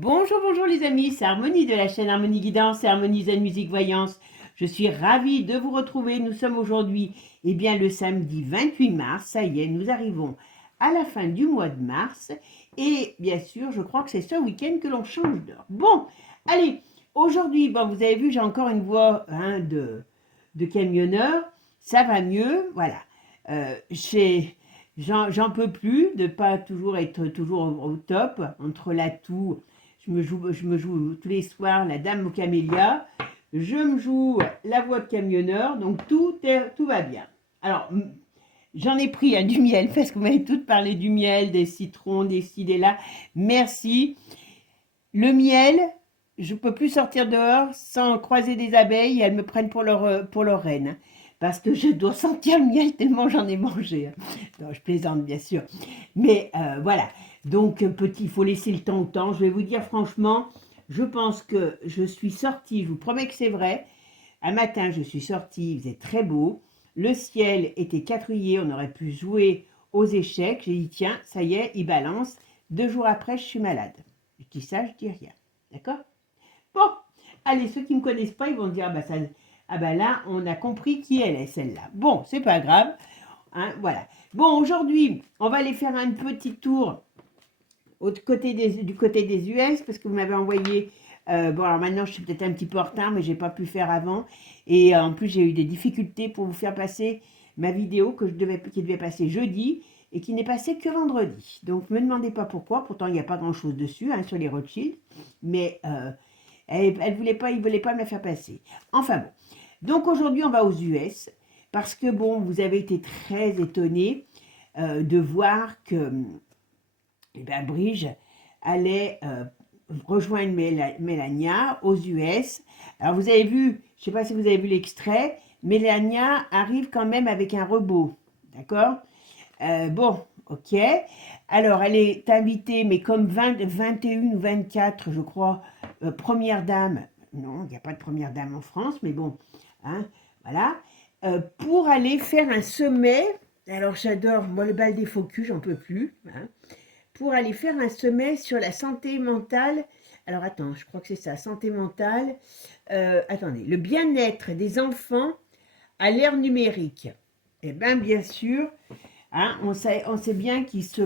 Bonjour, bonjour les amis, c'est Harmonie de la chaîne Harmonie Guidance et Harmonie Zen Musique Voyance. Je suis ravie de vous retrouver. Nous sommes aujourd'hui, le samedi 28 mars. Ça y est, nous arrivons à la fin du mois de mars. Et bien sûr, je crois que c'est ce week-end que l'on change d'heure. Bon, allez, aujourd'hui, vous avez vu, j'ai encore une voix de camionneur. Ça va mieux, voilà. J'en peux plus de pas toujours être toujours au top entre la toux. Je me joue tous les soirs la dame aux camélias. Je me joue la voix de camionneur, donc tout va bien. Alors, j'en ai pris du miel parce que vous m'avez toutes parlé du miel, des citrons, des ci, des là. Merci. Le miel, je ne peux plus sortir dehors sans croiser des abeilles et elles me prennent pour leur reine. Parce que je dois sentir le miel tellement j'en ai mangé. Non, je plaisante bien sûr. Mais voilà. Donc, il faut laisser le temps au temps. Je vais vous dire franchement, je pense que je suis sortie, je vous promets que c'est vrai. Un matin, je suis sortie, il faisait très beau. Le ciel était quadrillé, on aurait pu jouer aux échecs. J'ai dit, tiens, ça y est, il balance. 2 jours après, je suis malade. Je dis ça, je dis rien. D'accord? Bon, allez, ceux qui ne me connaissent pas, ils vont dire, là, on a compris qui elle est, celle-là. Bon, c'est pas grave. Hein, voilà. Bon, aujourd'hui, on va aller faire un petit tour du côté des US, parce que vous m'avez envoyé. Bon, alors maintenant, je suis peut-être un petit peu en retard, mais j'ai pas pu faire avant. Et en plus, j'ai eu des difficultés pour vous faire passer ma vidéo qui devait passer jeudi et qui n'est passée que vendredi. Donc, ne me demandez pas pourquoi. Pourtant, il n'y a pas grand-chose dessus sur les Rothschild. Mais elle il voulait pas me la faire passer. Enfin bon. Donc, aujourd'hui, on va aux US parce que, bon, vous avez été très étonnés de voir que Bridge allait rejoindre Melania aux US. Alors vous avez vu, je ne sais pas si vous avez vu l'extrait, Melania arrive quand même avec un robot, d'accord? Bon, ok. Alors elle est invitée, mais comme 21 ou 24, je crois, première dame. Non, il n'y a pas de première dame en France, mais bon, hein, voilà. Pour aller faire un sommet. Alors j'adore, moi le bal des faux culs, j'en peux plus. Hein, pour aller faire un sommet sur la santé mentale. Alors attends, je crois que c'est ça, santé mentale. Attendez, le bien-être des enfants à l'ère numérique. Eh bien sûr, hein, on sait bien qu'ils se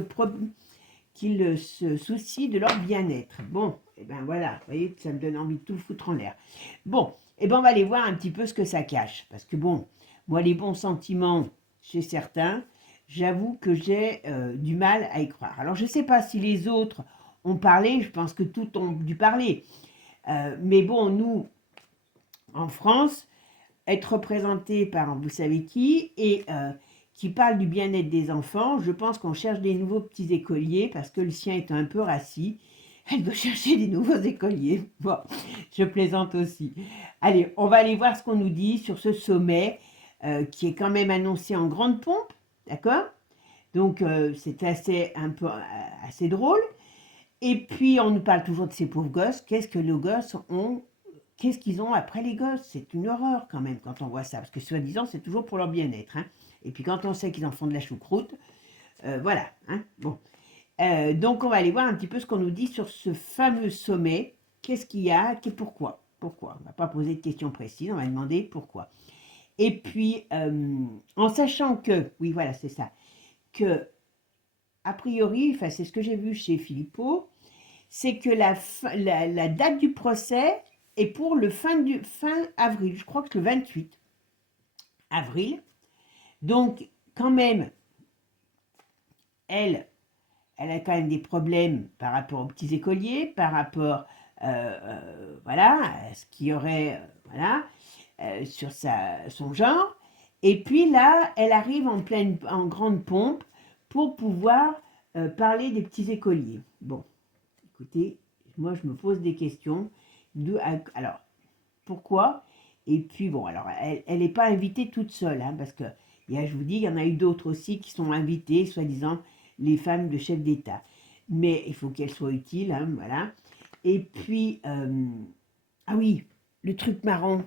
soucient de leur bien-être. Bon, et bien voilà, vous voyez, ça me donne envie de tout foutre en l'air. Bon, et bien on va aller voir un petit peu ce que ça cache. Parce que bon, moi les bons sentiments chez certains, j'avoue que j'ai du mal à y croire. Alors je ne sais pas si les autres ont parlé, je pense que tous ont dû parler. Mais bon, nous, en France, être représenté par vous savez qui et qui parle du bien-être des enfants, je pense qu'on cherche des nouveaux petits écoliers parce que le sien est un peu rassis. Elle doit chercher des nouveaux écoliers. Bon, je plaisante aussi. Allez, on va aller voir ce qu'on nous dit sur ce sommet qui est quand même annoncé en grande pompe, d'accord? Donc c'est assez drôle. Et puis on nous parle toujours de ces pauvres gosses. Qu'est-ce que les gosses ont? Qu'est-ce qu'ils ont après les gosses? C'est une horreur quand même quand on voit ça, parce que soi-disant c'est toujours pour leur bien-être. Hein. Et puis quand on sait qu'ils en font de la choucroute, voilà. Hein. Bon. Donc on va aller voir un petit peu ce qu'on nous dit sur ce fameux sommet. Qu'est-ce qu'il y a? Pourquoi? Pourquoi? On ne va pas poser de questions précises, on va demander pourquoi. Et puis, en sachant que, oui voilà, c'est ça, que, a priori, enfin c'est ce que j'ai vu chez Philippot, c'est que la date du procès est pour le fin avril, je crois que le 28 avril. Donc, quand même, elle a quand même des problèmes par rapport aux petits écoliers, par rapport voilà, à ce qu'il y aurait voilà, sur son genre. Et puis là, elle arrive en grande pompe pour pouvoir parler des petits écoliers. Bon, écoutez, moi je me pose des questions. Alors, pourquoi? Et puis bon, alors elle n'est pas invitée toute seule, hein, parce que je vous dis, il y en a eu d'autres aussi qui sont invitées, soi-disant les femmes de chefs d'État. Mais il faut qu'elles soient utiles, hein, voilà. Et puis, ah oui, le truc marrant,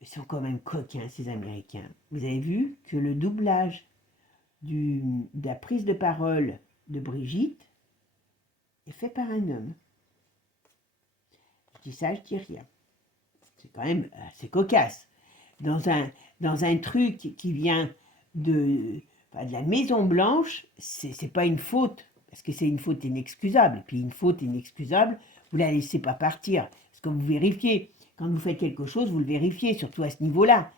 ils sont quand même coquins, ces Américains. Vous avez vu que le doublage de la prise de parole de Brigitte est fait par un homme. dis ça, je dis rien. C'est quand même assez cocasse. Dans un truc qui vient de la Maison Blanche, c'est pas une faute, parce que c'est une faute inexcusable. Et puis une faute inexcusable, vous la laissez pas partir, parce que vous vérifiez. Quand vous faites quelque chose, vous le vérifiez, surtout à ce niveau-là.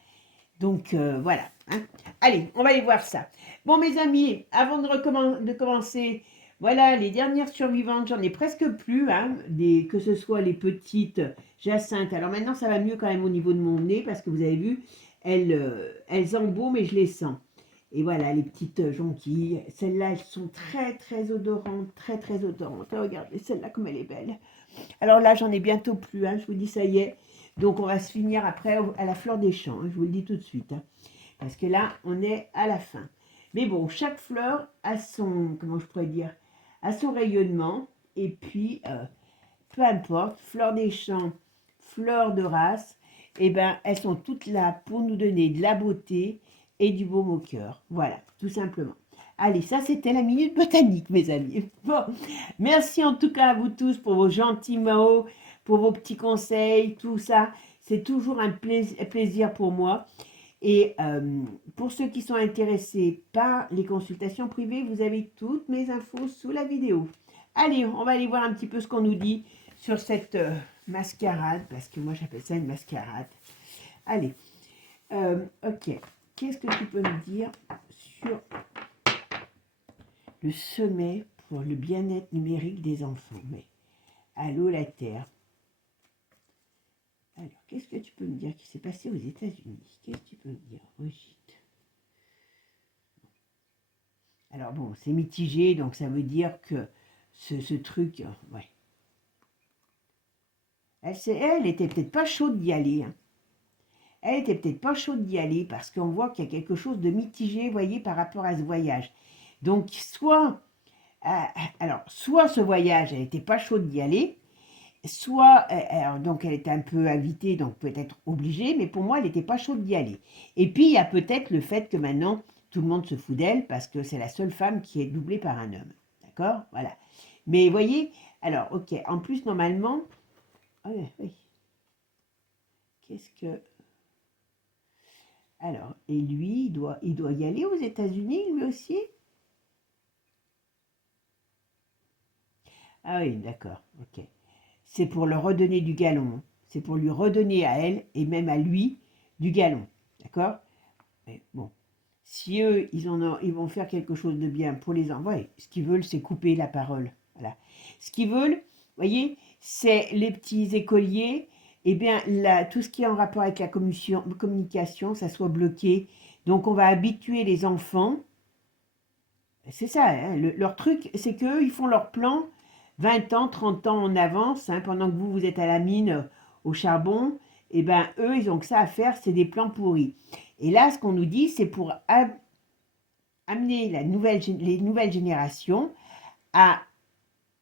Donc voilà. Hein. Allez, on va aller voir ça. Bon mes amis, avant de commencer, voilà les dernières survivantes, j'en ai presque plus, hein, que ce soit les petites Jacinthe. Alors maintenant ça va mieux quand même au niveau de mon nez, parce que vous avez vu, elles embaument et je les sens. Et voilà les petites jonquilles, celles-là elles sont très très odorantes, très très odorantes. Regardez celle-là comme elle est belle. Alors là j'en ai bientôt plus, hein, je vous dis ça y est. Donc on va se finir après à la fleur des champs, hein, je vous le dis tout de suite. Hein, parce que là, on est à la fin. Mais bon, chaque fleur a son, comment je pourrais dire, a son rayonnement. Et puis, peu importe, fleur des champs, fleur de race, eh ben, elles sont toutes là pour nous donner de la beauté et du baume au cœur. Voilà, tout simplement. Allez, ça c'était la minute botanique, mes amis. Bon, merci en tout cas à vous tous pour vos gentils mots, pour vos petits conseils, tout ça. C'est toujours un plaisir pour moi. Et pour ceux qui sont intéressés par les consultations privées, vous avez toutes mes infos sous la vidéo. Allez, on va aller voir un petit peu ce qu'on nous dit sur cette mascarade, parce que moi j'appelle ça une mascarade. Allez, ok. Qu'est-ce que tu peux me dire sur le sommet pour le bien-être numérique des enfants? Mais allô la Terre. Alors, qu'est-ce que tu peux me dire qui s'est passé aux États-Unis? Qu'est-ce que tu peux me dire? Brigitte. Alors bon, c'est mitigé, donc ça veut dire que ce truc, ouais. Elle était peut-être pas chaude d'y aller. Hein. Elle était peut-être pas chaude d'y aller parce qu'on voit qu'il y a quelque chose de mitigé, vous voyez, par rapport à ce voyage. Donc, soit ce voyage, elle n'était pas chaude d'y aller, soit, donc elle était un peu invitée, donc peut-être obligée, mais pour moi, elle n'était pas chaude d'y aller. Et puis, il y a peut-être le fait que maintenant, tout le monde se fout d'elle parce que c'est la seule femme qui est doublée par un homme. D'accord? Voilà. Mais vous voyez, alors, ok, en plus, normalement, oui. Qu'est-ce que... Alors, et lui, il doit y aller aux États-Unis, lui aussi? Ah oui, d'accord, ok. C'est pour leur redonner du galon. Hein. C'est pour lui redonner à elle, et même à lui, du galon. D'accord? Mais bon, si eux, ils vont faire quelque chose de bien pour les enfants, ouais, ce qu'ils veulent, c'est couper la parole. Voilà. Ce qu'ils veulent, vous voyez, c'est les petits écoliers, eh bien, tout ce qui est en rapport avec la communication, ça soit bloqué. Donc, on va habituer les enfants. C'est ça, hein, leur truc, c'est qu'eux, ils font leur plan 20 ans, 30 ans en avance, hein, pendant que vous êtes à la mine, au charbon. Eh bien, eux, ils ont que ça à faire, c'est des plans pourris. Et là, ce qu'on nous dit, c'est pour amener les nouvelles générations à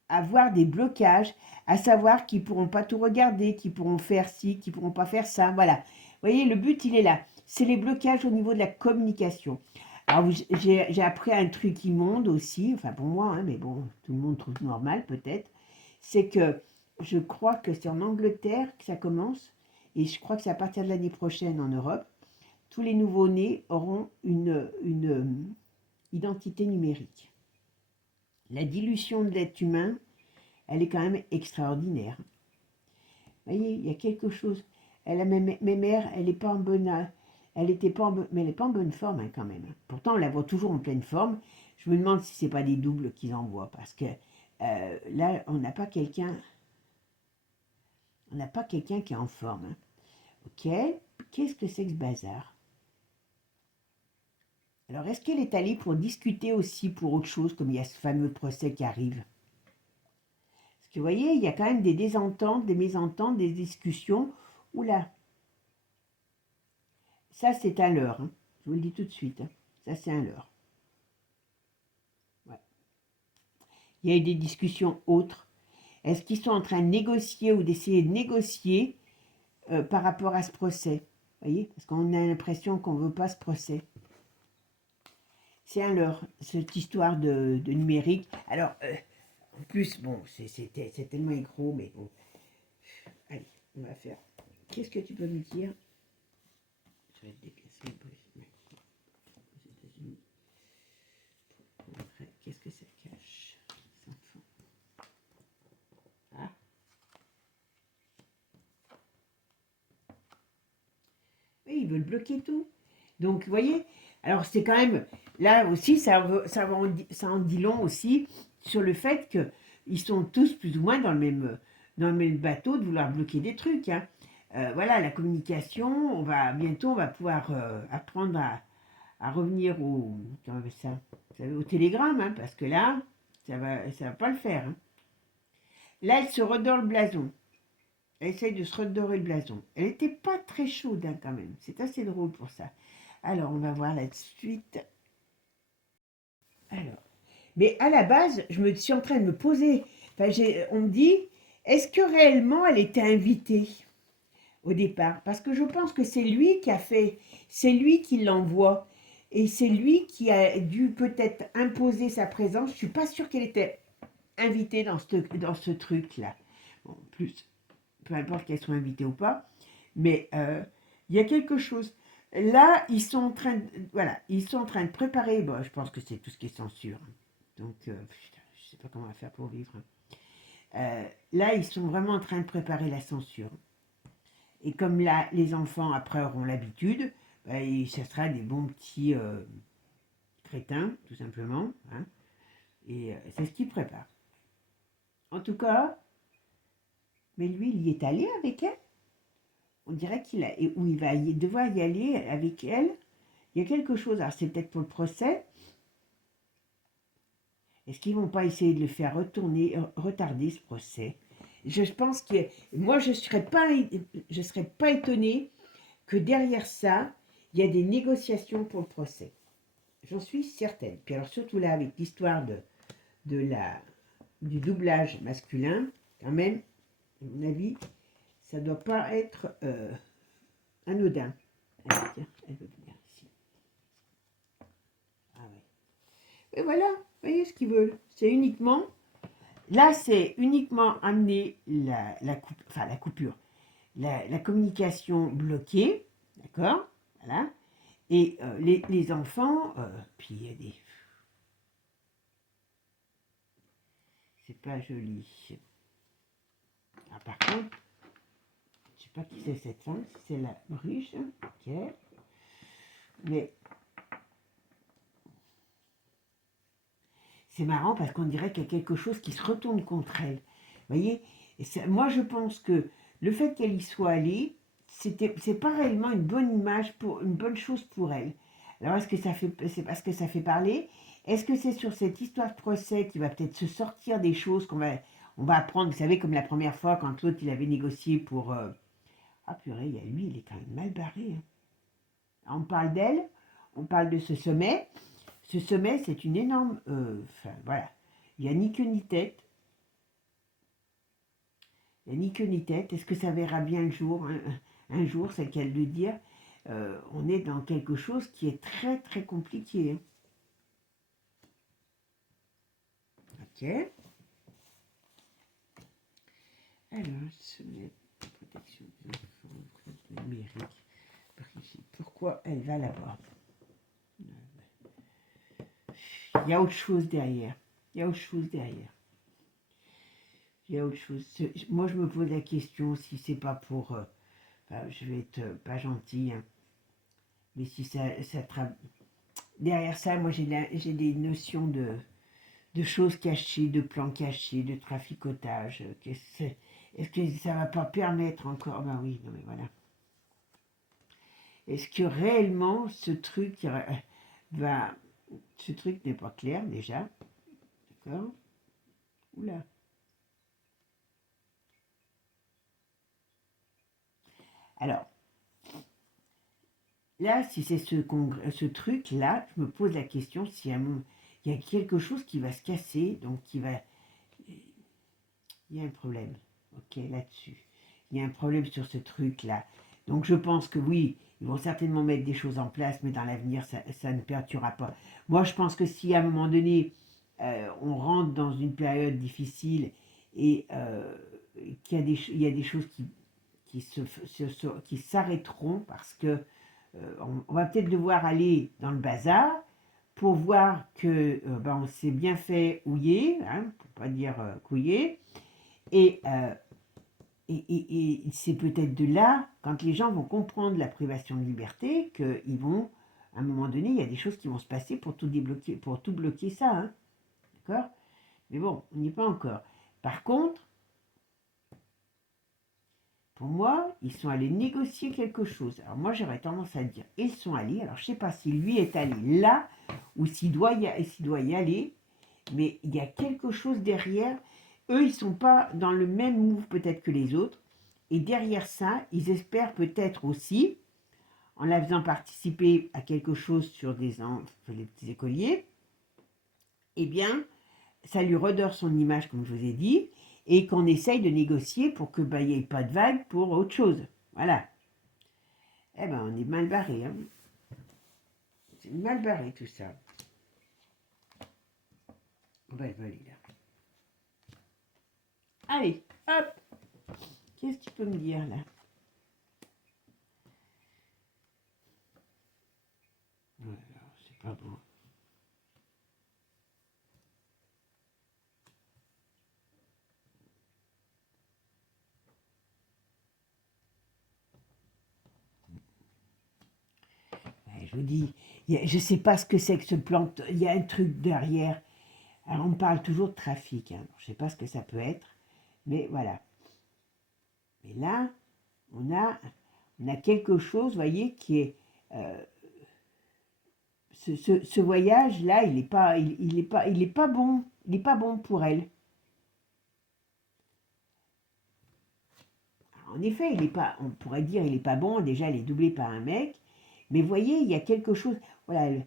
avoir des blocages, à savoir qu'ils ne pourront pas tout regarder, qu'ils pourront faire ci, qu'ils ne pourront pas faire ça. Voilà. Vous voyez, le but, il est là. C'est les blocages au niveau de la communication. Alors, j'ai appris un truc immonde aussi, enfin pour moi, hein, mais bon, tout le monde trouve normal peut-être. C'est que je crois que c'est en Angleterre que ça commence, et je crois que c'est à partir de l'année prochaine en Europe. Tous les nouveau-nés auront une identité numérique. La dilution de l'être humain, elle est quand même extraordinaire. Vous voyez, il y a quelque chose. Elle a mes mères, elle n'est pas en bonne, elle était pas mais elle n'est pas en bonne forme hein, quand même. Pourtant, on la voit toujours en pleine forme. Je me demande si c'est pas des doubles qu'ils envoient parce que là, on n'a pas quelqu'un qui est en forme. Hein. Ok, qu'est-ce que c'est que ce bazar? Alors, est-ce qu'elle est allée pour discuter aussi pour autre chose, comme il y a ce fameux procès qui arrive? Parce que vous voyez, il y a quand même des désententes, des mésententes, des discussions. Oula, ça c'est un leurre. Hein. Je vous le dis tout de suite. Hein. Ça c'est un leurre. Ouais. Il y a eu des discussions autres. Est-ce qu'ils sont en train de négocier ou d'essayer de négocier par rapport à ce procès? Vous voyez, parce qu'on a l'impression qu'on ne veut pas ce procès. C'est un leurre, cette histoire de numérique. Alors, en plus, bon, c'est tellement gros, mais bon. Allez. on va faire. Qu'est-ce que tu peux me dire? Je vais te déplacer un peu. Aux États-Unis. Qu'est-ce que ça cache? Sans fond. Ah. Oui, ils veulent bloquer tout. Donc, vous voyez, alors c'est quand même, là aussi, ça en dit long aussi sur le fait qu'ils sont tous plus ou moins dans le même bateau de vouloir bloquer des trucs. Hein. Voilà, la communication, bientôt, on va pouvoir apprendre à revenir comment on appelle ça, vous savez, au télégramme, hein, parce que là, ça va pas le faire. Hein. Là, elle se redore le blason. Elle essaye de se redorer le blason. Elle n'était pas très chaude hein, quand même. C'est assez drôle pour ça. Alors, on va voir la suite. Alors, mais à la base, je me suis en train de me poser. Enfin, on me dit, est-ce que réellement elle était invitée au départ? Parce que je pense que c'est lui qui a fait, c'est lui qui l'envoie. Et c'est lui qui a dû peut-être imposer sa présence. Je ne suis pas sûre qu'elle était invitée dans ce truc-là. Bon, en plus, peu importe qu'elle soit invitée ou pas. Mais il y a quelque chose. Là, ils sont en train de préparer. Bon, je pense que c'est tout ce qui est censure. Donc, putain, je sais pas comment on va faire pour vivre. Là, ils sont vraiment en train de préparer la censure. Et comme là, les enfants, après, auront l'habitude, ça sera des bons petits crétins, tout simplement. Hein. Et c'est ce qu'ils préparent. En tout cas, mais lui, il y est allé avec elle. On dirait où il va devoir y aller avec elle. Il y a quelque chose. Alors, c'est peut-être pour le procès. Est-ce qu'ils vont pas essayer de le faire retarder ce procès? Je pense que moi, je serais pas étonnée que derrière ça, il y a des négociations pour le procès. J'en suis certaine. Puis alors surtout là, avec l'histoire du doublage masculin, quand même, à mon avis, ça doit pas être anodin. Allez, tiens, elle veut venir ici. Ah ouais. Et voilà, vous voyez ce qu'ils veulent. C'est uniquement, là c'est uniquement amener la coupure, la communication bloquée, d'accord, voilà. Et les enfants, puis il y a des... C'est pas joli. Ah, par contre, je sais pas qui c'est cette femme, si c'est la riche, ok. Mais c'est marrant parce qu'on dirait qu'il y a quelque chose qui se retourne contre elle. Vous voyez, moi je pense que le fait qu'elle y soit allée, c'est pas réellement une bonne image, une bonne chose pour elle. Alors est-ce que c'est parce que ça fait parler? Est-ce que c'est sur cette histoire de procès qui va peut-être se sortir des choses on va apprendre, vous savez, comme la première fois quand l'autre il avait négocié pour... Ah purée, il est quand même mal barré. Hein. On parle d'elle, on parle de ce sommet. Ce sommet, c'est une énorme... Enfin, voilà. Il n'y a ni queue ni tête. Il n'y a ni queue ni tête. Est-ce que ça verra bien le jour? Un jour, c'est le cas de le dire. On est dans quelque chose qui est très, très compliqué. Hein. Ok. Alors, sommet, protection des enfants, numérique. Pourquoi elle va là-bas? Il y a autre chose derrière. Il y a autre chose derrière. Il y a autre chose. Moi, je me pose la question si c'est pas pour... je vais être pas gentil, hein, mais si derrière ça, moi, j'ai des notions de choses cachées, de plans cachés, de traficotage. Est-ce que ça va pas permettre encore... Ben oui, non mais voilà. Est-ce que réellement, ce truc va... Ce truc n'est pas clair, déjà. D'accord? Oula. Alors, là, si c'est ce truc-là, je me pose la question si il y a quelque chose qui va se casser, donc il y a un problème, ok, là-dessus. Il y a un problème sur ce truc-là. Donc je pense que oui, ils vont certainement mettre des choses en place, mais dans l'avenir, ça ne perturbera pas. Moi, je pense que si à un moment donné, on rentre dans une période difficile et qu'il y a il y a des choses qui s'arrêteront parce que on va peut-être devoir aller dans le bazar pour voir que ben, on s'est bien fait houiller, hein, pour pas dire couiller, et, et c'est peut-être de là, quand les gens vont comprendre la privation de liberté, qu'ils vont, à un moment donné, il y a des choses qui vont se passer pour tout débloquer, pour tout bloquer ça, hein, d'accord? Mais bon, on n'y est pas encore. Par contre, pour moi, ils sont allés négocier quelque chose. Alors moi, j'aurais tendance à dire, ils sont allés, alors je ne sais pas si lui est allé là, ou s'il doit y aller, mais il y a quelque chose derrière. Eux, ils ne sont pas dans le même move peut-être que les autres, et derrière ça, ils espèrent peut-être aussi, en la faisant participer à quelque chose sur les petits écoliers, eh bien, ça lui redore son image, comme je vous ai dit, et qu'on essaye de négocier pour que n'y ait pas de vague pour autre chose. Voilà. Eh ben, on est mal barré. Hein. C'est mal barré tout ça. On va aller là. Allez, hop. Qu'est-ce que tu peux me dire là? C'est pas bon. Je vous dis, je ne sais pas ce que c'est que ce plante. Il y a un truc derrière. Alors, on parle toujours de trafic. Hein. Je ne sais pas ce que ça peut être. Mais voilà. Mais là, on a quelque chose, vous voyez, qui est... ce voyage-là, il est pas bon. Il n'est pas bon pour elle. Alors, en effet, il est pas, on pourrait dire il n'est pas bon. Déjà, elle est doublée par un mec. Mais vous voyez, il y a quelque chose... Voilà,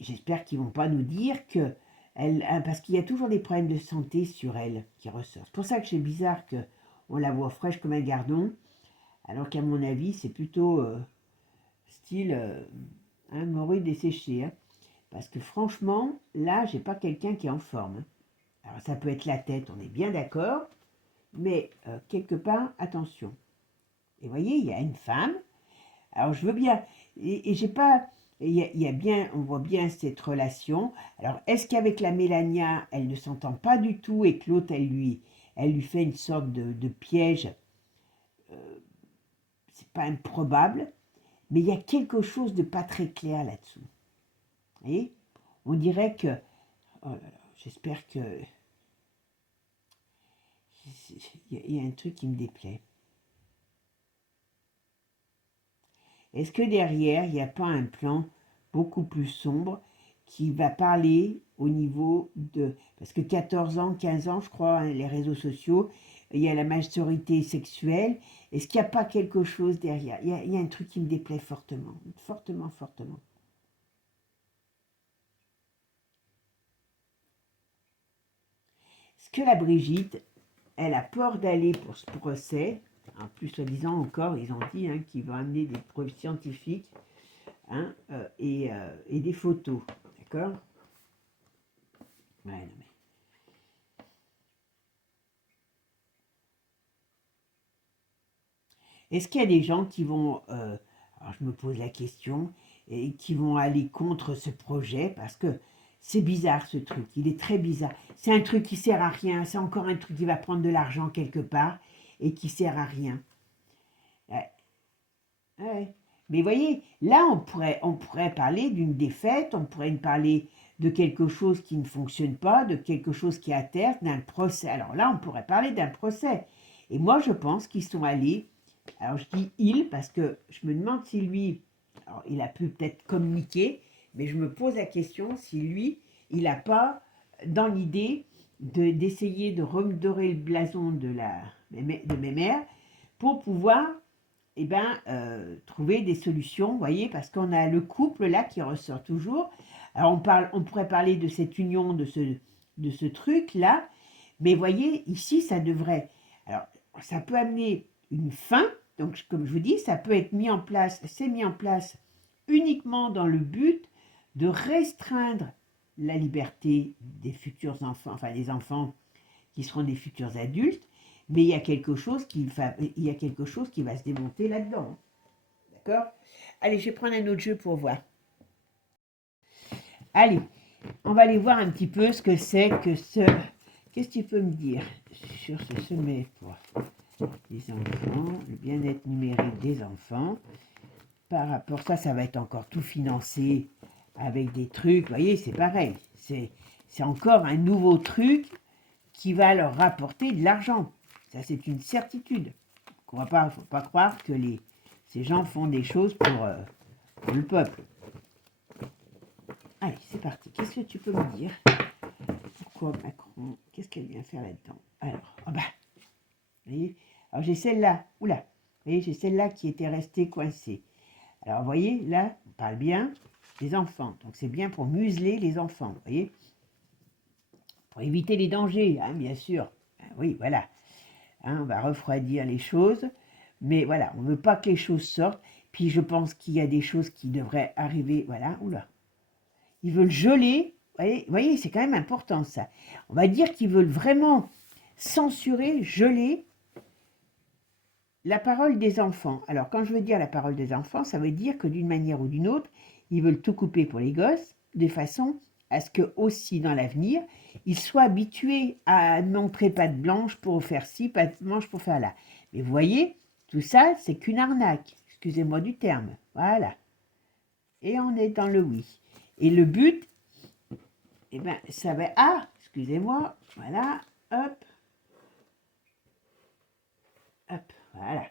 j'espère qu'ils ne vont pas nous dire que... parce qu'il y a toujours des problèmes de santé sur elle qui ressortent. C'est pour ça que c'est bizarre qu'on la voit fraîche comme un gardon, alors qu'à mon avis, c'est plutôt style morue desséchée. Hein. Parce que franchement, là, j'ai pas quelqu'un qui est en forme. Hein. Alors ça peut être la tête, on est bien d'accord, mais quelque part, attention. Et vous voyez, il y a une femme. Alors je veux bien, et j'ai pas, il y a bien, on voit bien cette relation. Alors est-ce qu'avec la Mélania, elle ne s'entend pas du tout et que l'autre, elle lui fait une sorte de piège? C'est pas improbable, mais il y a quelque chose de pas très clair là-dessous. Vous voyez, on dirait que, oh là là, j'espère que il y a un truc qui me déplaît. Est-ce que derrière, il n'y a pas un plan beaucoup plus sombre qui va parler au niveau de... Parce que 14 ans, 15 ans, je crois, hein, les réseaux sociaux, il y a la majorité sexuelle. Est-ce qu'il n'y a pas quelque chose derrière? Il y a un truc qui me déplaît fortement, fortement, fortement. Est-ce que la Brigitte, elle a peur d'aller pour ce procès? En plus, soi-disant encore, ils ont dit hein, qu'ils vont amener des preuves scientifiques hein, et des photos. D'accord? Ouais, non mais... Est-ce qu'il y a des gens qui vont, alors je me pose la question, et qui vont aller contre ce projet parce que c'est bizarre ce truc, il est très bizarre. C'est un truc qui sert à rien, c'est encore un truc qui va prendre de l'argent quelque part et qui sert à rien. Ouais. Ouais. Mais vous voyez, là on pourrait parler d'une défaite, on pourrait parler de quelque chose qui ne fonctionne pas, de quelque chose qui est à terre, d'un procès. Alors là on pourrait parler d'un procès. Et moi je pense qu'ils sont allés, alors je dis il parce que je me demande si lui, alors il a pu peut-être communiquer, mais je me pose la question si lui, il n'a pas dans l'idée d'essayer de redorer le blason de mes mères pour pouvoir trouver des solutions, vous voyez, parce qu'on a le couple là qui ressort toujours. Alors on pourrait parler de cette union, de ce truc là, mais vous voyez, ici ça devrait, alors ça peut amener une fin, donc comme je vous dis, ça peut être mis en place, c'est mis en place uniquement dans le but de restreindre la liberté des futurs enfants, enfin des enfants qui seront des futurs adultes, mais il y a quelque chose qui va se démonter là-dedans. D'accord? Allez, je vais prendre un autre jeu pour voir. Allez, on va aller voir un petit peu ce que c'est que ce... Qu'est-ce que tu peux me dire sur ce sommet pour les enfants, le bien-être numérique des enfants? Par rapport à ça, ça va être encore tout financé avec des trucs. Vous voyez, c'est pareil. C'est encore un nouveau truc qui va leur rapporter de l'argent. Ça, c'est une certitide. Il ne faut pas croire que ces gens font des choses pour le peuple. Allez, c'est parti. Qu'est-ce que tu peux me dire? Pourquoi Macron? Qu'est-ce qu'elle vient faire là-dedans? Alors, oh bah, vous voyez? Alors, j'ai celle-là. Oula, vous voyez, j'ai celle-là qui était restée coincée. Alors, vous voyez, là, on parle bien des enfants. Donc, c'est bien pour museler les enfants, vous voyez? Pour éviter les dangers, hein, bien sûr. Oui, voilà. Hein, on va refroidir les choses. Mais voilà, on ne veut pas que les choses sortent. Puis, je pense qu'il y a des choses qui devraient arriver. Voilà, oula. Ils veulent geler. Vous voyez, c'est quand même important, ça. On va dire qu'ils veulent vraiment censurer, geler la parole des enfants. Alors, quand je veux dire la parole des enfants, ça veut dire que d'une manière ou d'une autre, ils veulent tout couper pour les gosses, de façon à ce que aussi dans l'avenir, ils soient habitués à montrer patte blanche pour faire ci, patte blanche pour faire là. Mais vous voyez, tout ça, c'est qu'une arnaque. Excusez-moi du terme. Voilà. Et on est dans le oui. Et le but, eh bien, ça va... Ah, excusez-moi. Voilà. Hop. Hop. Voilà.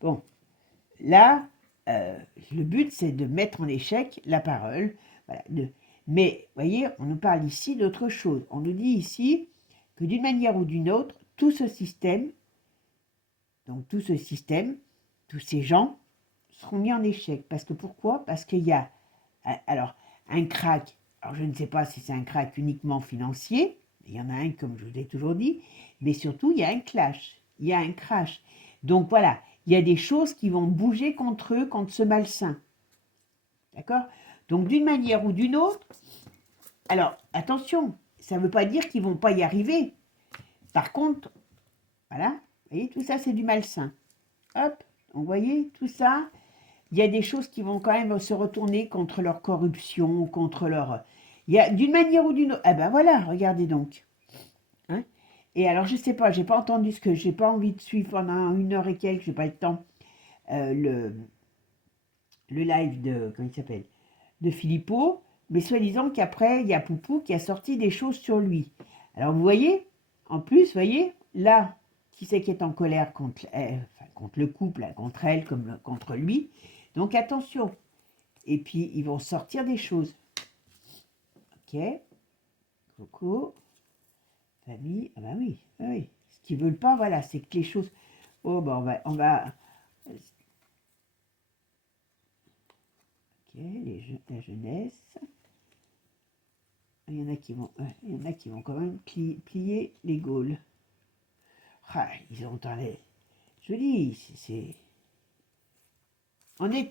Bon. Là, le but, c'est de mettre en échec la parole. Voilà, mais, vous voyez, on nous parle ici d'autre chose. On nous dit ici que d'une manière ou d'une autre, tout ce système, tous ces gens, seront mis en échec. Parce que pourquoi? Parce qu'il y a, alors, un crack. Alors, je ne sais pas si c'est un crack uniquement financier. Il y en a un, comme je vous l'ai toujours dit. Mais surtout, il y a un clash. Il y a un crash. Donc, voilà. Il y a des choses qui vont bouger contre eux, contre ce malsain. D'accord? Donc, d'une manière ou d'une autre, alors, attention, ça ne veut pas dire qu'ils ne vont pas y arriver. Par contre, voilà, vous voyez, tout ça, c'est du malsain. Hop, donc, vous voyez, tout ça, il y a des choses qui vont quand même se retourner contre leur corruption, contre leur... Il y a d'une manière ou d'une autre... Eh ben voilà, regardez donc. Hein? Et alors, je ne sais pas, j'ai pas entendu ce que... J'ai pas envie de suivre pendant 1 heure et quelques, j'ai pas le temps. Le live de... Comment il s'appelle? De Philippot, mais soi-disant qu'après, il y a Poupou qui a sorti des choses sur lui. Alors, vous voyez, en plus, vous voyez, là, qui c'est qui est en colère contre le couple, contre elle, comme contre lui. Donc, attention. Et puis, ils vont sortir des choses. Ok. Coco. Famille. Ah bah oui, ah oui. Ce qu'ils veulent pas, voilà, c'est que les choses... Oh, bah on va... Ok, la jeunesse. Il y en a qui vont quand même plier les Gaules. Ah, ils ont les... Je dis, c'est... On est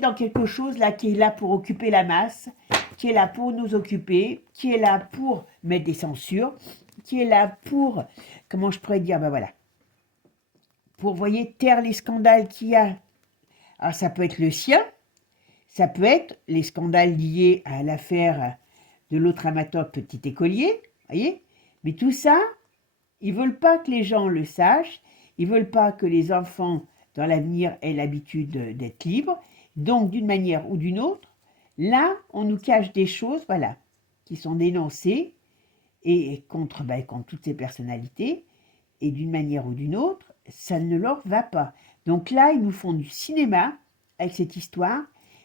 dans quelque chose là qui est là pour occuper la masse, qui est là pour nous occuper, qui est là pour mettre des censures, qui est là pour, comment je pourrais dire, ben voilà, pour, voyez, taire les scandales qu'il y a. Alors ça peut être le sien, ça peut être les scandales liés à l'affaire de l'autre amateur petit écolier, voyez. Mais tout ça, ils ne veulent pas que les gens le sachent, ils ne veulent pas que les enfants, dans l'avenir, aient l'habitude d'être libres. Donc, d'une manière ou d'une autre, là, on nous cache des choses, voilà, qui sont dénoncées et contre toutes ces personnalités. Et d'une manière ou d'une autre, ça ne leur va pas. Donc là, ils nous font du cinéma avec cette histoire,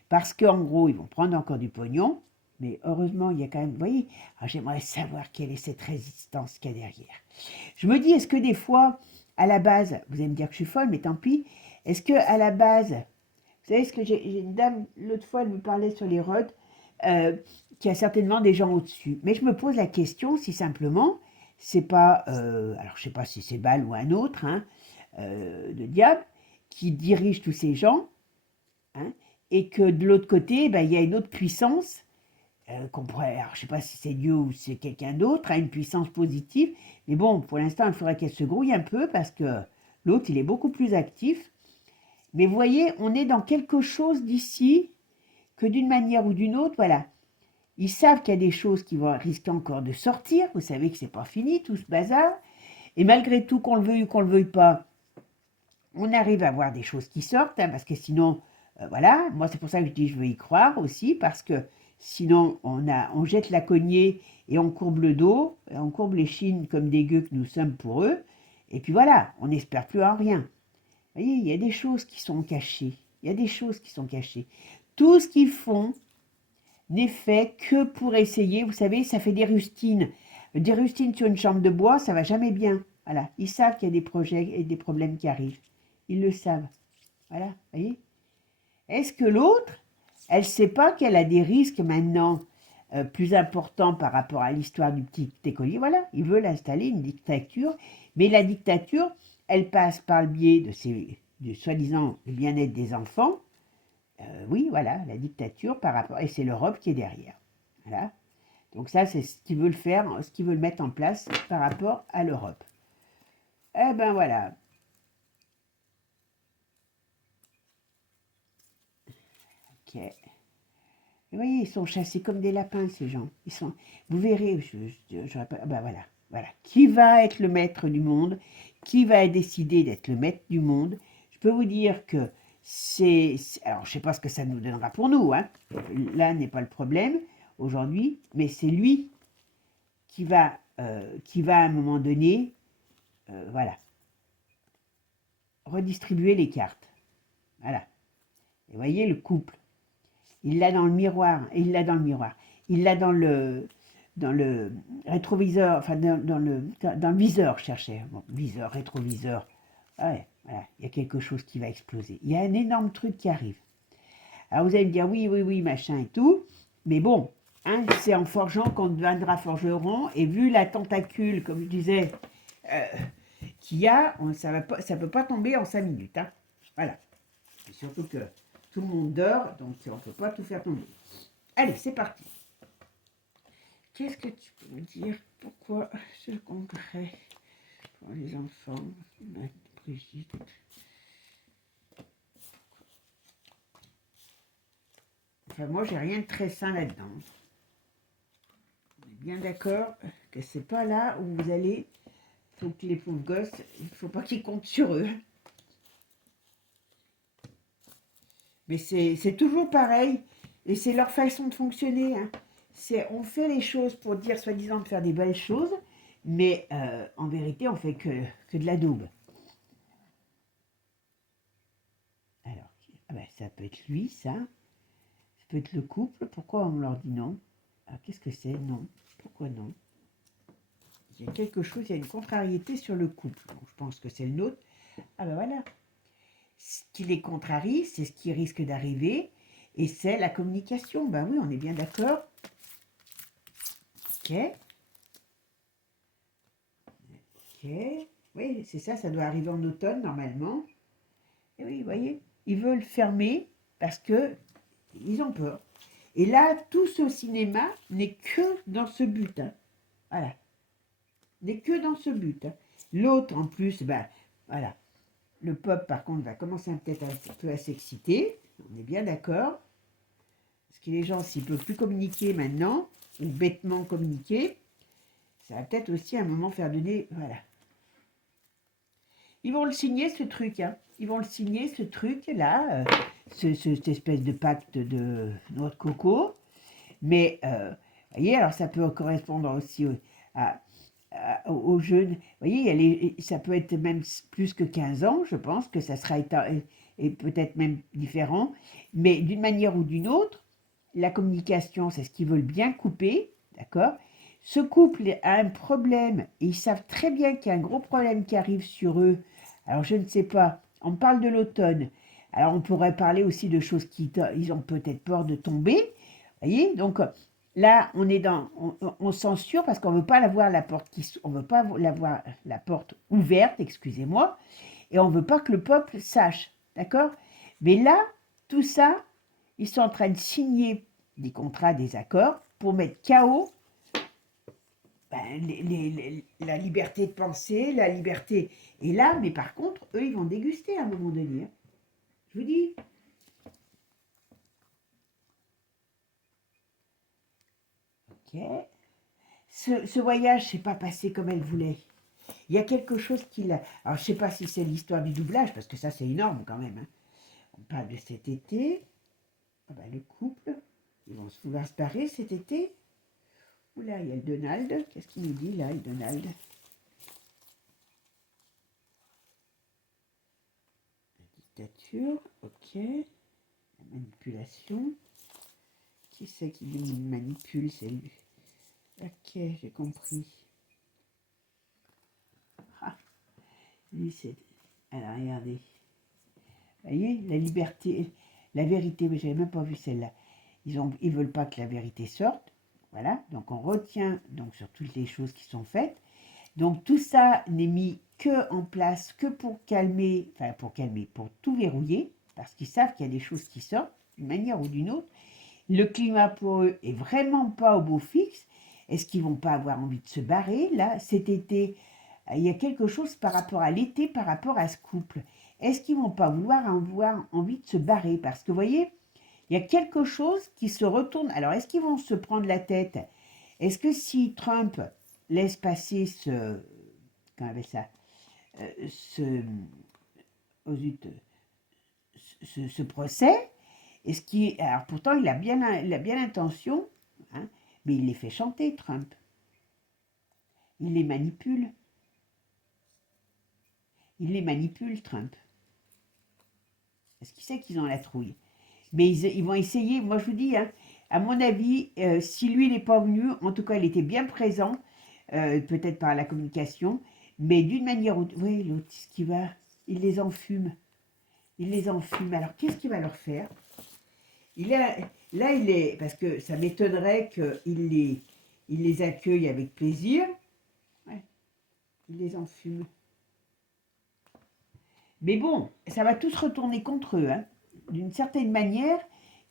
parce qu'en gros, ils vont prendre encore du pognon. Mais heureusement, il y a quand même, vous voyez, j'aimerais savoir quelle est cette résistance qu'il y a derrière. Je me dis, est-ce que des fois, à la base, vous allez me dire que je suis folle, mais tant pis, est-ce que à la base, vous savez, ce que j'ai une dame, l'autre fois, elle me parlait sur les rods, qui a certainement des gens au-dessus. Mais je me pose la question si simplement, c'est pas, alors je sais pas si c'est Baal ou un autre, hein, de diable, qui dirige tous ces gens, hein, et que de l'autre côté, il y a une autre puissance qu'on pourrait, alors je sais pas si c'est Dieu ou c'est quelqu'un d'autre, a une puissance positive, mais bon, pour l'instant, il faudrait qu'elle se grouille un peu parce que l'autre, il est beaucoup plus actif. Mais vous voyez, on est dans quelque chose d'ici que d'une manière ou d'une autre, voilà. Ils savent qu'il y a des choses qui vont risquer encore de sortir. Vous savez que c'est pas fini, tout ce bazar. Et malgré tout, qu'on le veuille ou qu'on le veuille pas, on arrive à voir des choses qui sortent, hein, parce que sinon, voilà, moi c'est pour ça que je dis je veux y croire aussi, parce que sinon on jette la cognée et on courbe le dos, et on courbe les chines comme des gueux que nous sommes pour eux, et puis voilà, on n'espère plus en rien. Vous voyez, il y a des choses qui sont cachées, il y a des choses qui sont cachées. Tout ce qu'ils font n'est fait que pour essayer, vous savez, ça fait des rustines. Des rustines sur une chambre de bois, ça va jamais bien. Voilà, ils savent qu'il y a des projets et des problèmes qui arrivent. Ils le savent. Voilà, vous voyez. Est-ce que l'autre, elle ne sait pas qu'elle a des risques maintenant plus importants par rapport à l'histoire du petit écolier? Voilà, ils veulent installer une dictature, mais la dictature, elle passe par le biais de soi-disant le bien-être des enfants. Oui, voilà, la dictature par rapport, et c'est l'Europe qui est derrière. Voilà. Donc ça, c'est ce qu'ils veulent faire, ce qu'ils veulent mettre en place par rapport à l'Europe. Eh ben voilà. Ok. Vous voyez, ils sont chassés comme des lapins, ces gens. Vous verrez, ben voilà, voilà. Qui va être le maître du monde? Qui va décider d'être le maître du monde? Je peux vous dire que alors, je ne sais pas ce que ça nous donnera pour nous, hein. Là n'est pas le problème aujourd'hui, mais c'est lui qui va à un moment donné, voilà, redistribuer les cartes. Voilà. Et vous voyez, le couple. Il l'a dans le miroir, il l'a dans le miroir. Il l'a dans le rétroviseur, enfin dans le viseur, je cherchais. Bon, viseur, rétroviseur. Ouais, voilà, il y a quelque chose qui va exploser. Il y a un énorme truc qui arrive. Alors vous allez me dire oui, oui, oui, machin et tout. Mais bon, hein, c'est en forgeant qu'on deviendra forgeron. Et vu la tentacule, comme je disais, qu'il y a, ça ne peut pas tomber en 5 minutes. Hein. Voilà. Et surtout que tout le monde dort, donc on ne peut pas tout faire tomber. Allez, c'est parti. Qu'est-ce que tu peux me dire? Pourquoi ce congrès pour les enfants, Brigitte? Enfin, moi, j'ai rien de très sain là-dedans. On est bien d'accord que c'est pas là où vous allez. Faut que les pauvres gosses, il ne faut pas qu'ils comptent sur eux. Mais c'est toujours pareil, et c'est leur façon de fonctionner. Hein. On fait les choses pour dire, soi-disant, de faire des belles choses, mais en vérité, on fait que de la daube. Alors, ah ben, ça peut être lui, ça. Ça peut être le couple. Pourquoi on leur dit non? Ah, qu'est-ce que c'est? Non. Pourquoi non? Il y a quelque chose, il y a une contrariété sur le couple. Donc, je pense que c'est le nôtre. Ah ben voilà. Ce qui les contrarie, c'est ce qui risque d'arriver, et c'est la communication. Ben oui, on est bien d'accord. Ok. Ok. Oui, c'est ça, ça doit arriver en automne normalement. Et oui, vous voyez, ils veulent fermer parce que ils ont peur. Et là, tout ce cinéma n'est que dans ce but. Hein. Voilà. N'est que dans ce but. Hein. L'autre, en plus, ben voilà. Le peuple, par contre, va commencer peut-être un peu à s'exciter. On est bien d'accord. Parce que les gens, s'ils ne peuvent plus communiquer maintenant, ou bêtement communiquer, ça va peut-être aussi à un moment faire donner... Voilà. Ils vont le signer, ce truc. Hein. Ils vont le signer, ce truc-là, cette espèce de pacte de noix de coco. Mais, vous voyez, alors ça peut correspondre aussi aux jeunes. Vous voyez, ça peut être même plus que 15 ans, je pense, que ça sera et peut-être même différent. Mais d'une manière ou d'une autre, la communication, c'est ce qu'ils veulent bien couper, d'accord? Ce couple a un problème, et ils savent très bien qu'il y a un gros problème qui arrive sur eux. Alors, je ne sais pas, on parle de l'automne. Alors, on pourrait parler aussi de choses ils ont peut-être peur de tomber. Vous voyez? Donc, là, on censure parce qu'on ne veut pas voir la porte on veut pas voir la porte ouverte, excusez-moi, et on ne veut pas que le peuple sache, d'accord? Mais là, tout ça, ils sont en train de signer des contrats, des accords pour mettre KO ben, la liberté de penser, la liberté. Et là, mais par contre, eux, ils vont déguster à un moment donné. Hein. Je vous dis. Ok. Ce voyage s'est pas passé comme elle voulait. Il y a quelque chose qui l'a... Alors, je sais pas si c'est l'histoire du doublage, parce que ça, c'est énorme quand même. Hein. On parle de cet été. Ah ben, le couple, ils vont vouloir se barrer cet été. Oula, il y a le Donald. Qu'est-ce qu'il nous dit là, le Donald? La dictature, ok. La manipulation. Qui c'est qui lui manipule? C'est lui. Ok, j'ai compris. Ah, lui, c'est... Alors, regardez. Vous voyez, la liberté, la vérité, mais j'avais même pas vu celle-là. Ils veulent pas que la vérité sorte. Voilà, donc on retient donc sur toutes les choses qui sont faites. Donc tout ça n'est mis que en place que pour calmer, pour tout verrouiller, parce qu'ils savent qu'il y a des choses qui sortent d'une manière ou d'une autre. Le climat pour eux est vraiment pas au beau fixe. Est-ce qu'ils vont pas avoir envie de se barrer là cet été? Il y a quelque chose par rapport à l'été, par rapport à ce couple. Est-ce qu'ils vont pas avoir envie de se barrer? Parce que vous voyez, il y a quelque chose qui se retourne. Alors, est-ce qu'ils vont se prendre la tête? Est-ce que si Trump laisse passer comment on appelle ça, oh zut, ce procès, alors pourtant il a bien l'intention, hein, mais il les fait chanter, Trump. Il les manipule. Il les manipule, Trump. Parce qu'il sait qu'ils ont la trouille. Mais ils vont essayer, moi je vous dis, hein, à mon avis, si lui n'est pas venu, en tout cas il était bien présent, peut-être par la communication, mais d'une manière ou d'une... Oui, l'autre, ce qui va, il les enfume. Il les enfume. Alors qu'est-ce qu'il va leur faire? Là, il est... Parce que ça m'étonnerait qu'il les accueille avec plaisir. Ouais, il les enfume. Mais bon, ça va tous retourner contre eux, hein. D'une certaine manière,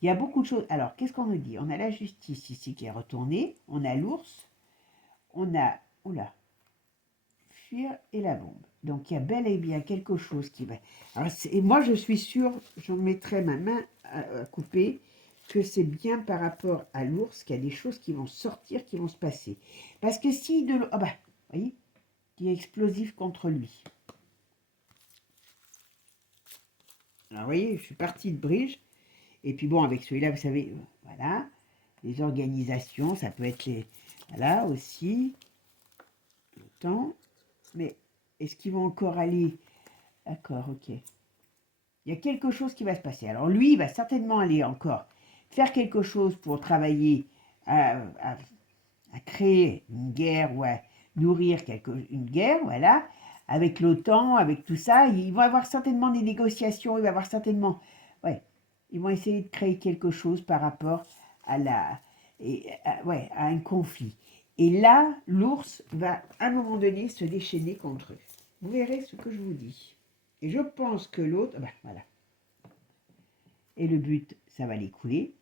il y a beaucoup de choses. Alors, qu'est-ce qu'on nous dit? On a la justice ici qui est retournée, on a l'ours, on a, oula, fuir et la bombe. Donc, il y a bel et bien quelque chose qui va... Alors, et moi, je suis sûre, j'en mettrai ma main à couper, que c'est bien par rapport à l'ours qu'il y a des choses qui vont sortir, qui vont se passer. Parce que si de l'eau... Ah bah, vous voyez, il est explosif contre lui. Alors, vous voyez, je suis partie de Bridge. Et puis bon, avec celui-là, vous savez, voilà, les organisations, ça peut être les... Voilà, aussi, le temps. Mais est-ce qu'ils vont encore aller... D'accord, ok. Il y a quelque chose qui va se passer. Alors lui, il va certainement aller encore faire quelque chose pour travailler à créer une guerre ou à nourrir une guerre, voilà, avec l'OTAN, avec tout ça. Ils vont avoir certainement des négociations, il va avoir certainement... Ouais, ils vont essayer de créer quelque chose par rapport à à un conflit. Et là, l'ours va à un moment donné se déchaîner contre eux. Vous verrez ce que je vous dis. Et je pense que l'autre, ben, voilà. Et le but, ça va l'écouler.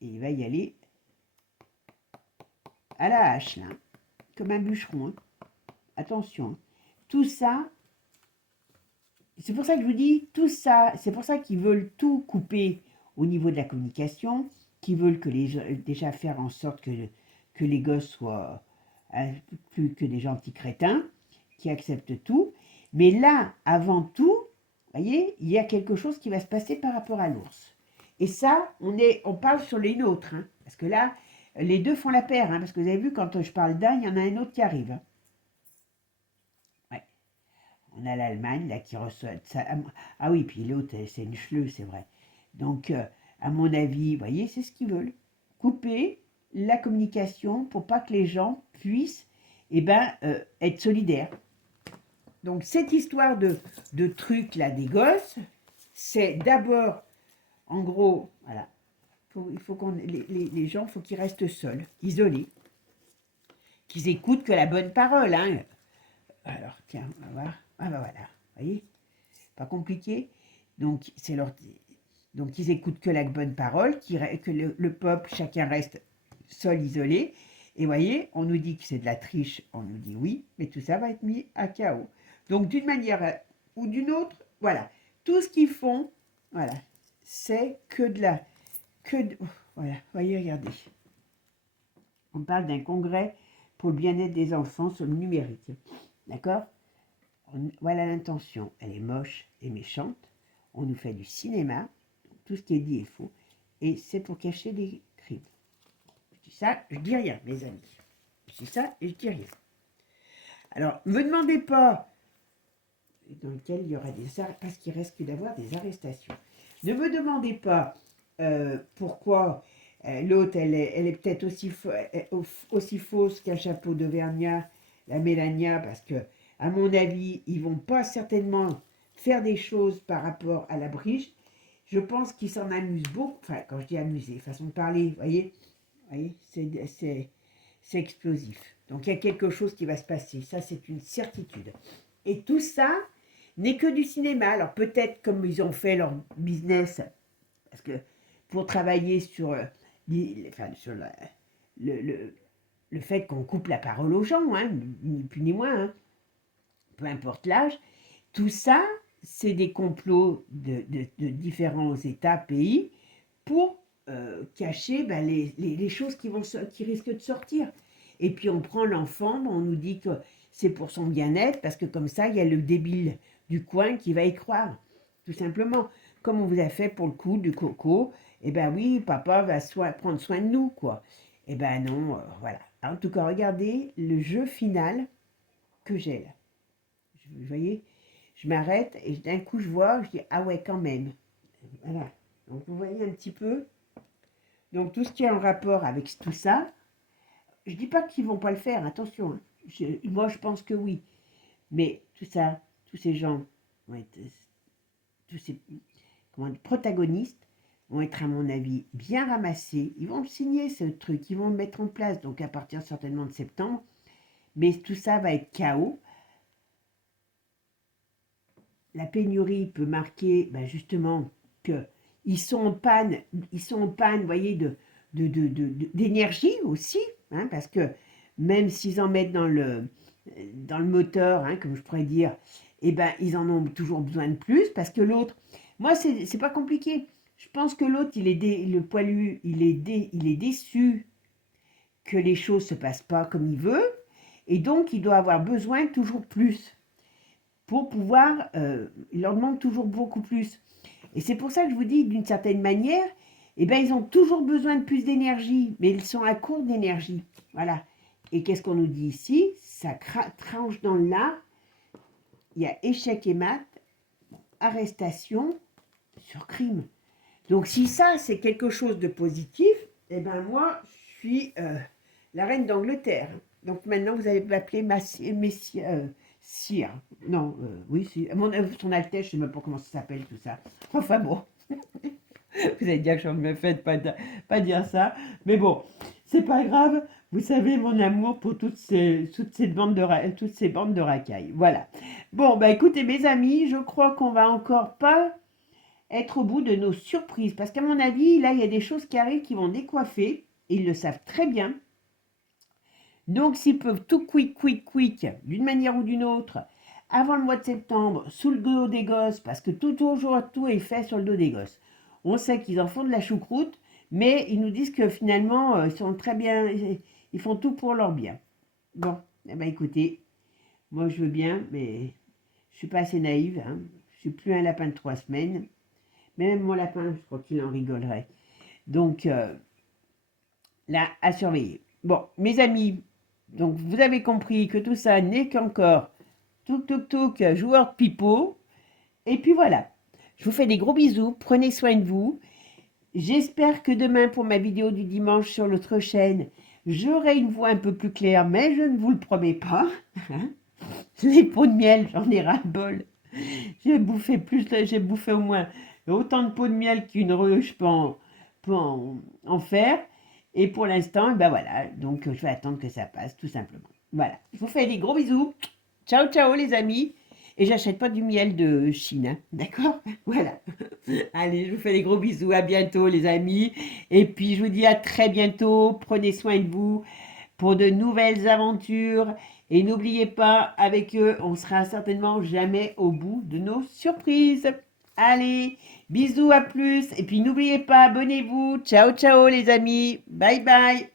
Et il va y aller à la hache, là, comme un bûcheron. Hein. Attention, hein. Tout ça, c'est pour ça que je vous dis, tout ça, c'est pour ça qu'ils veulent tout couper au niveau de la communication, qu'ils veulent déjà faire en sorte que les gosses soient plus que des gentils crétins, qui acceptent tout. Mais là, avant tout, vous voyez, il y a quelque chose qui va se passer par rapport à l'ours. Et ça, on parle sur les nôtres, hein, parce que là, les deux font la paire, hein, parce que vous avez vu, quand je parle d'un, il y en a un autre qui arrive. Hein. Ouais. On a l'Allemagne, là, qui reçoit... Ça, ah oui, puis l'autre, c'est une chleu, c'est vrai. Donc, à mon avis, vous voyez, c'est ce qu'ils veulent. Couper la communication pour pas que les gens puissent être solidaires. Donc, cette histoire de truc, là, des gosses, c'est d'abord, en gros, voilà, il faut qu'on les gens, il faut qu'ils restent seuls, isolés, qu'ils écoutent que la bonne parole. Hein. Alors, tiens, on va voir. Ah ben voilà, vous voyez, pas compliqué. Donc, donc ils écoutent que la bonne parole, que le peuple, chacun reste sol isolé. Et voyez, on nous dit que c'est de la triche, on nous dit oui, mais tout ça va être mis à KO. Donc d'une manière ou d'une autre, voilà, tout ce qu'ils font, voilà, c'est que de la... voilà, voyez, regardez. On parle d'un congrès pour le bien-être des enfants sur le numérique. D'accord? Voilà l'intention. Elle est moche et méchante. On nous fait du cinéma. Tout ce qui est dit est faux. Et c'est pour cacher des crimes. Je dis ça, je dis rien, mes amis. Je dis ça et je dis rien. Alors, ne me demandez pas dans lequel il y aura des arrestations, parce qu'il risque d'avoir des arrestations. Ne me demandez pas pourquoi l'autre, elle est peut-être aussi fausse qu'un chapeau d'Auvergnat, la Mélania, parce que, à mon avis, ils vont pas certainement faire des choses par rapport à la Brigitte. Je pense qu'ils s'en amusent beaucoup. Enfin, quand je dis amuser, façon de parler, vous voyez, c'est explosif. Donc, il y a quelque chose qui va se passer. Ça, c'est une certitude. Et tout ça n'est que du cinéma. Alors, peut-être comme ils ont fait leur business, parce que pour travailler sur, sur le fait qu'on coupe la parole aux gens, hein, ni plus ni moins, hein, peu importe l'âge, tout ça, c'est des complots de différents États, pays, pour cacher les choses qui risquent de sortir. Et puis on prend l'enfant, on nous dit que c'est pour son bien-être, parce que comme ça, il y a le débile du coin qui va y croire, tout simplement. Comme on vous a fait pour le coup du coco, eh ben oui, papa va prendre soin de nous, quoi. Eh ben non, voilà. En tout cas, regardez le jeu final que j'ai là. Vous voyez, je m'arrête et d'un coup je vois, je dis ah ouais quand même. Voilà. Donc vous voyez un petit peu. Donc tout ce qui est en rapport avec tout ça, je dis pas qu'ils vont pas le faire, attention. Hein. Moi je pense que oui. Mais tout ça, tous ces gens vont être, tous ces protagonistes vont être à mon avis bien ramassés. Ils vont signer ce truc, ils vont le mettre en place. Donc à partir certainement de septembre. Mais tout ça va être chaos. La pénurie peut marquer justement qu'ils sont en panne, vous voyez, d'énergie aussi, hein, parce que même s'ils en mettent dans le moteur, hein, comme je pourrais dire, eh ben, ils en ont toujours besoin de plus, parce que l'autre, moi, c'est pas compliqué. Je pense que l'autre, le poilu, il est déçu que les choses se passent pas comme il veut, et donc il doit avoir besoin de toujours plus. Pour pouvoir, il leur demande toujours beaucoup plus. Et c'est pour ça que je vous dis, d'une certaine manière, eh ben, ils ont toujours besoin de plus d'énergie, mais ils sont à court d'énergie. Voilà. Et qu'est-ce qu'on nous dit ici? Ça tranche dans le là. Il y a échec et mat, arrestation sur crime. Donc si ça, c'est quelque chose de positif, eh ben moi, je suis la reine d'Angleterre. Donc maintenant, vous allez m'appeler Sire. Non, oui, son Altesse, je ne sais même pas comment ça s'appelle tout ça. Enfin bon, vous allez dire que je me fais pas dire ça. Mais bon, c'est pas grave. Vous savez mon amour pour toutes ces bandes de racailles. Voilà. Bon, bah écoutez mes amis, je crois qu'on va encore pas être au bout de nos surprises. Parce qu'à mon avis, là, il y a des choses qui arrivent qui vont décoiffer. Ils le savent très bien. Donc, s'ils peuvent tout quick, d'une manière ou d'une autre, avant le mois de septembre, sous le dos des gosses, parce que tout est fait sur le dos des gosses. On sait qu'ils en font de la choucroute, mais ils nous disent que finalement, ils sont très bien, ils font tout pour leur bien. Bon, eh ben écoutez, moi je veux bien, mais je suis pas assez naïve. Hein. Je suis plus un lapin de 3 semaines. Mais même mon lapin, je crois qu'il en rigolerait. Donc, là, à surveiller. Bon, mes amis, donc vous avez compris que tout ça n'est qu'encore joueur de pipeau. Et puis voilà, je vous fais des gros bisous, prenez soin de vous. J'espère que demain, pour ma vidéo du dimanche sur l'autre chaîne, j'aurai une voix un peu plus claire, mais je ne vous le promets pas. Les pots de miel, j'en ai ras-le-bol. J'ai bouffé au moins autant de pots de miel qu'une ruche peut en faire. Et pour l'instant, ben voilà, donc je vais attendre que ça passe, tout simplement. Voilà, je vous fais des gros bisous. Ciao, ciao les amis. Et j'achète pas du miel de Chine, hein, d'accord? Voilà. Allez, je vous fais des gros bisous. À bientôt, les amis. Et puis, je vous dis à très bientôt. Prenez soin de vous pour de nouvelles aventures. Et n'oubliez pas, avec eux, on sera certainement jamais au bout de nos surprises. Allez, bisous, à plus. Et puis, n'oubliez pas, abonnez-vous. Ciao, ciao, les amis. Bye, bye.